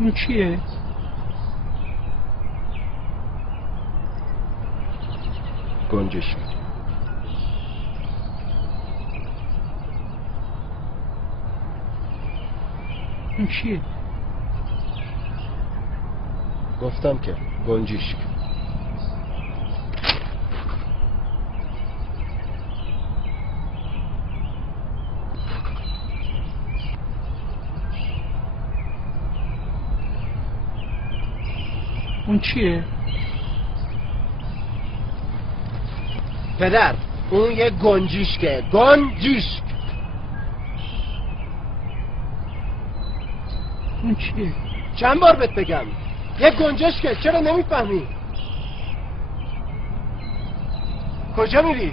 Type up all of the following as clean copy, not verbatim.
اون چیه؟ گنجشک. اون چیه؟ گفتم که گنجشک. اون چیه؟ پدر اون یه گنجشکه. گنجشک. اون چیه؟ چند بار بهت بگم یه گنجشکه، چرا نمیفهمی؟ کجا میری؟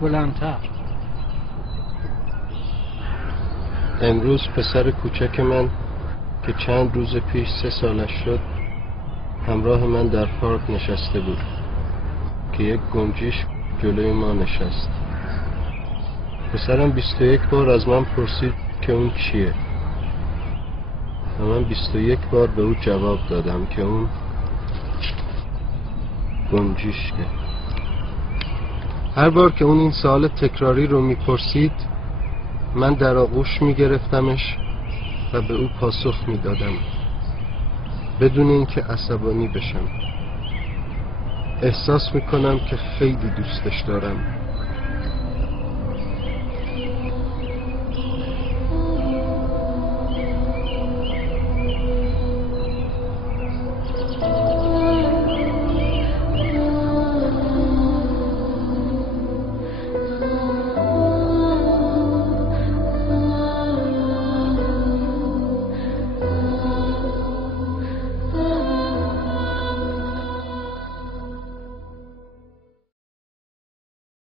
بلندتر. امروز پسر کوچک من که چند روز پیش 3 سالش شد همراه من در پارک نشسته بود که یک گنجشک جلوی ما نشست. پسرم 21 بار از من پرسید که اون چیه و من 21 بار به او جواب دادم که اون گنجشکه. هر بار که اون این سوال تکراری رو میپرسید من در آغوش میگرفتمش و به او پاسخ میدادم بدون اینکه عصبانی بشم. احساس میکنم که خیلی دوستش دارم.